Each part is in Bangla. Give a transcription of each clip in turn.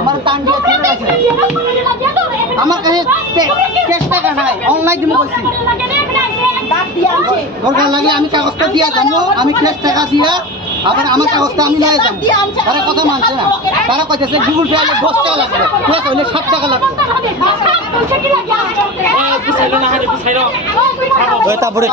আমার টান দিয়ে আমার কাছে ক্যাশ টাকা নাই অনলাইন দিমু কইছি দরকার লাগে আমি কাগজটা দিয়া যাবো আমি ক্যাশ টাকা দিয়া আবার আমার কাগজটা আমি নিয়ে যাবো তারা কথা মানছে না তারা কইতেছে গুগল পে আলে 10 টাকা লাগবে প্লাস হইলে 7 টাকা লাগবে তারপরে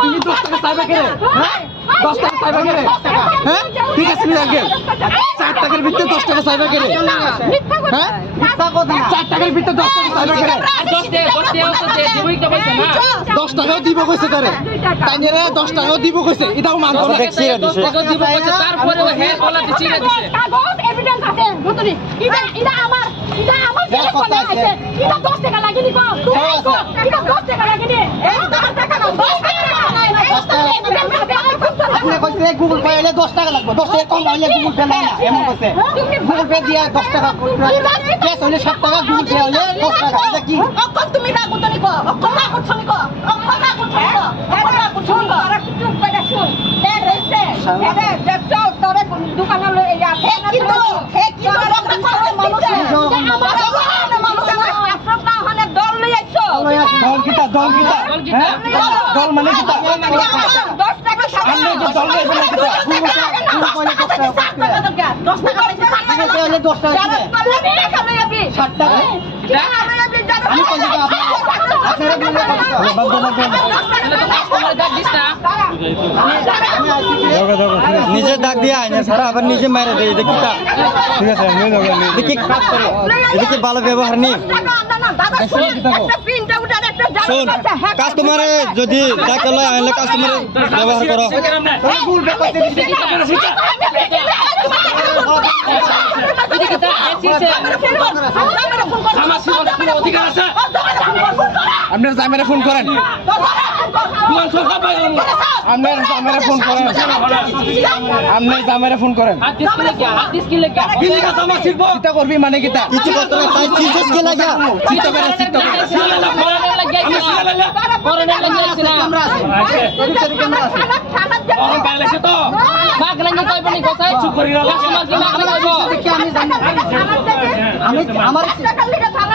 তুমি 10 টাকা চাইবে কে 10 টাকা চাইবে কে হ্যাঁ ঠিক আছে নি আগে 4 টাকার ভিতরে 10 টাকা চাইবে কে হ্যাঁ মিথ্যা কথা 4 টাকার ভিতরে 10 টাকা চাইবে কে 10 টাকাও দিব কইছে তারে তাইনেরে 10 টাকাও দিব কইছে এটাও মানবো না দেখছিরা দিছে দিব কইছে তারপরে ও হেড বলা দিছিরা দিছে কাগজ এভিডেন্স আছে বুঝলি এটা আমার কথা আছে এটা 10 টাকা লাগেনি কো এটা 10 টাকা লাগেনি এই 10 টাকা না 10 টাকা নাই আপনি কইছে গুগল পে এলে 10 টাকা লাগবে 10 টাকা কম হইলে গুগল পে নাই না এমন কইছে গুগল পে দিয়া 10 টাকা ক্যাশ হইলে 7 টাকা গুগল পে হইলে 10 টাকা এটা কি অক্ষর তুমি না গুতনি কো অক্ষর না করছনি কো অক্ষর না করছনি কো এটা করছনি কো আর চুপ করে শুন দেখ রইছে এটা দেখছো তোরে দোকানে লই যা হে কিন্তু মানুষ আপনারা হলে দল লই আইছো দল মানে কিটা 10 টাকা সামনে দল লই বলে কিটা গুগল পে 10 টাকা 10 টাকা 7 টাকা আমি কোন জায়গা আপনারা নিজে ডাক দিয়া আইনা সারা আবার নিজে মারে দেই দেখিটা ঠিক আছে আমি লগা নি দেখি কাজ করে এদিকে ভালো ব্যবহার নেই শুন কাস্টমারে যদি ডাকে লয় আইলে কাস্টমারে ব্যবহার করো ভুল বে কইতে দিছি আপনার জামেরে ফোন করেন করবি মানে কিতা কিছু করতে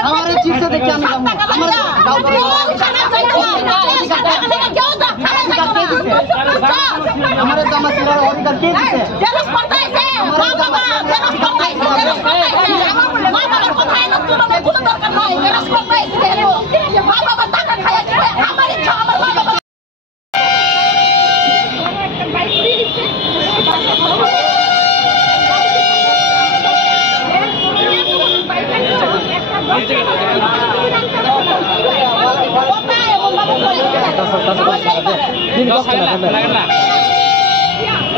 আমার চিপসে দেখি আমি আমার জামা ছিড়ার অধিকার কে দিছে জেলস করতেছে মা বাবা জেলস করতেছে মা বাবার কথা এনে তুলনা কোনো দরকার নাই জেলস করতেছে মা বাবা টাকা খায় দিবে আমার ইচ্ছা আমার মা বাবা দিন কষ্ট লাগে না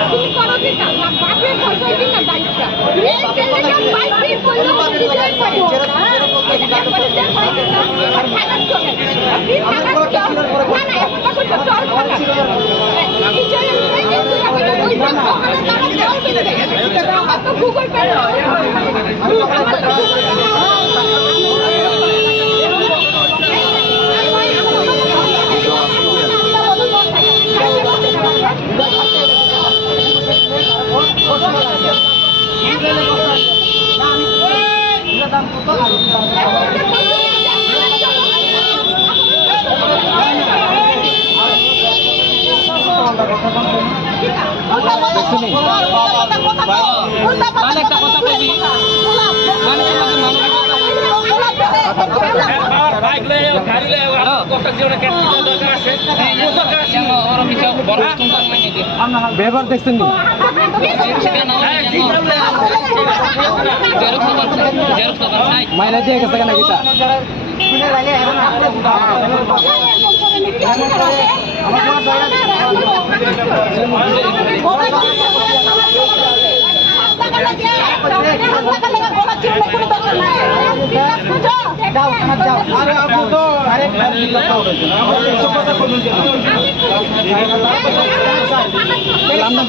তুমি করো দিতা না বাপে কইছো দিতা দাইতা এই ছেলেটা বাইপি কইলো ডিজাইন করো তারপরে দেখ পাইতা আর খানা চলে আপনি খানা চলে না না এখন তো চল খানা কি চলে ওই বাবা তারা দেও কিনে তো গুগল পে ব্যবহার দেখছেন মাইনা দিয়ে গেছে কেন গীতা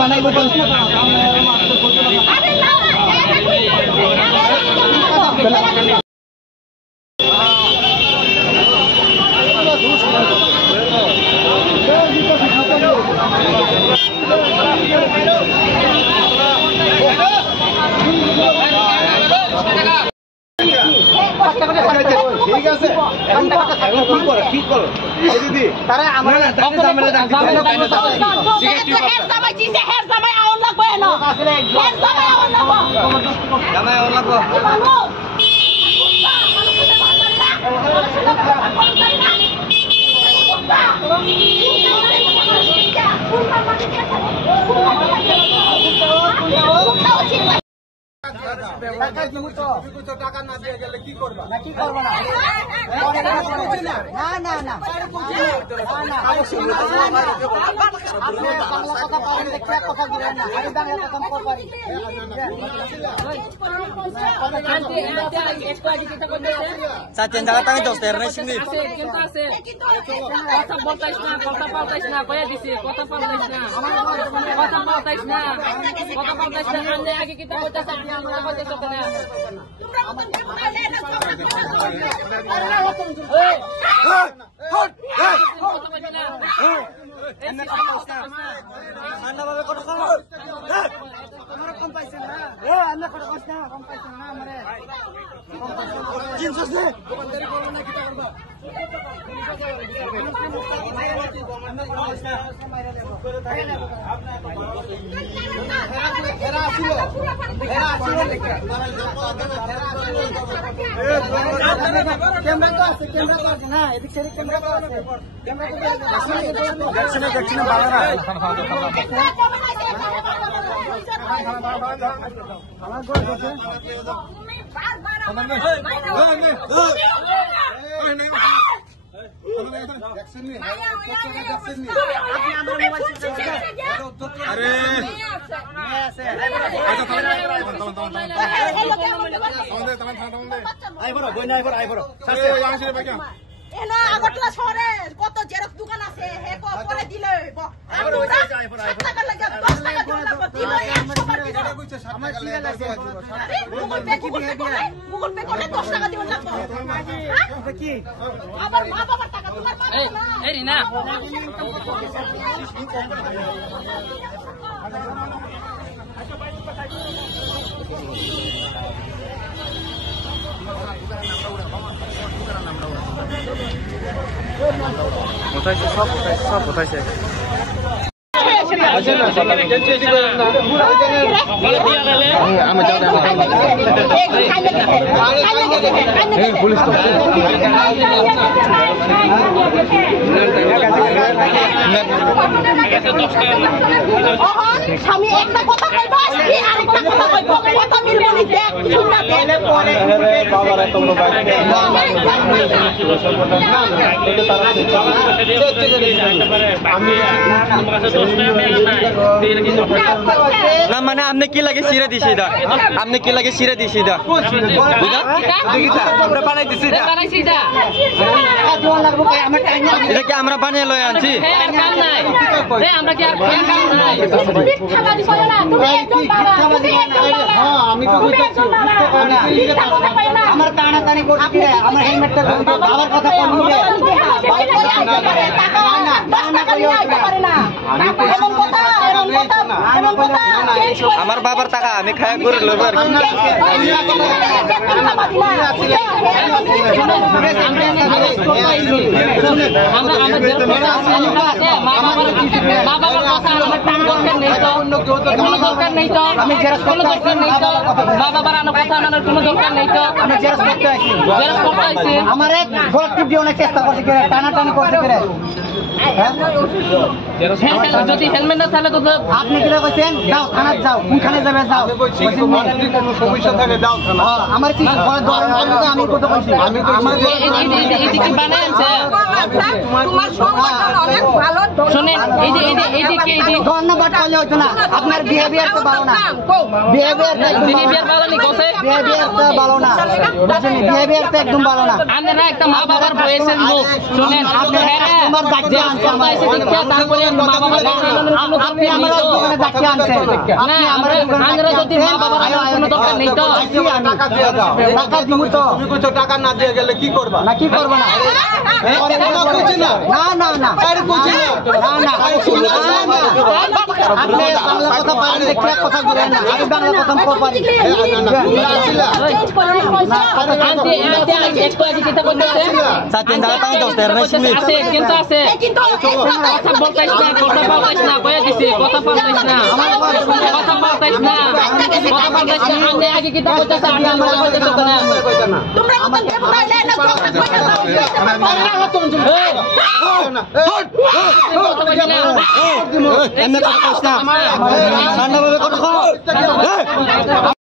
বানাইব আছে কি করো এই দিদি তারা আমরা জামেলা হেড জামাই দিছে হেড জামাই আউন লাগবে না হেড জামাই আউন লাগবে জামাই আউন লাগবে টাকা না দিয়ে গেলে কি করবা কি করবা না না না কথা পারেন দেখতে কথা দিবেন না আমি বাংলা কথা পারি চাচেন জায়গা তাই দস্তের নাই সিনি কিন্তু আছে কথা বলতাইছ না কইয়া দিছি কথা পাল্টাইছ না আমি আগে কি তা বলতাছ আপনি আমরা বলতেছ কেন আগরতলা শহরে কত জেরক্স দোকান আছে হে পরে দিলে গুগল পে করলে 10 টাকা দিবেন লাগবে কি আবার মা বাবার টাকা তোমার মা এই রিনা সব কোথায় পুলিশ স্বামী একটা কথা কইব আরেকটা কথা কইব কথা মিলবে না দেখ শুননা দেখ পরে বাবারা তোমরা বাইরে না মানে আপনি কি লাগে সিরে দিছি দা আপনি কি লাগে সিরে দিছি দা আমরা বানাই দিছি দা এটা কি আমরা বানিয়ে লয়ে আনছি আমরা কি আর কাম নাই আমি তো বুঝাচ্ছি আমার টানাটানি করছি আমার হেলমেটটা বাবার কথা বলবো আমার বাবার টাকা আমি খায়া করে লইব আর আমার এক গোল টিপ দিয়ে অনেক চেষ্টা করছে টানাটানি করছে যদি হেলমেট না তাহলে তো আপনি কি কইছেন যাও থানা যাও কোনখানে যাবে যাও যদি কোনো সমস্যা থাকে যাও থানা আমার কি ধরেন আমি কথা কইছি আমি এই কি বানায় আনছে তোমার সংগঠন অনেক ভালো শুনেন এই ধন্যবাদ বলে হইতো না আপনার বিহেভিয়ার তো ভালো না বিহেভিয়ার ভালো নি কোসে বিহেভিয়ার তো ভালো না বিহেভিয়ার তো একদম ভালো না আমরা একটা মা বাবার বয়সের লোক শুনেন আপনার আনছে আমার এসে দীক্ষা তারপরে মা বাবা আপনি আমার দোকানে ডাকি আনছেন না আমরা আমরা যদি মা বাবার কোনো দরকার নেই তো টাকা দিয়ে দাও টাকা দিব তো তুমি কইছো টাকা না দিয়ে গেলে কি করবা না কি করবো না না না না আরে কইছি না না আপনি বাংলা কথা পারেন দেখে কথা বলেন না আমি বাংলা কথা পারি আন্টি আন্টি একটু আগে কিতা করতেছে সাথেন দাঁড়া তাও দস্তে আছে কিন্তু আছে কথা বলতাইছ না কথা পাল্টাইছ না কইয়া দিছি কথা পাল্টাইছ না কথা পাল্টাইছ না কথা পাল্টাইছ না আন্টি আগে কিতা করতেছে আমি আমরা কইতেছ না তোমরা কত দেবতাইলে না এমনি কথা কইছ না ঠান্ডা ভাবে কথা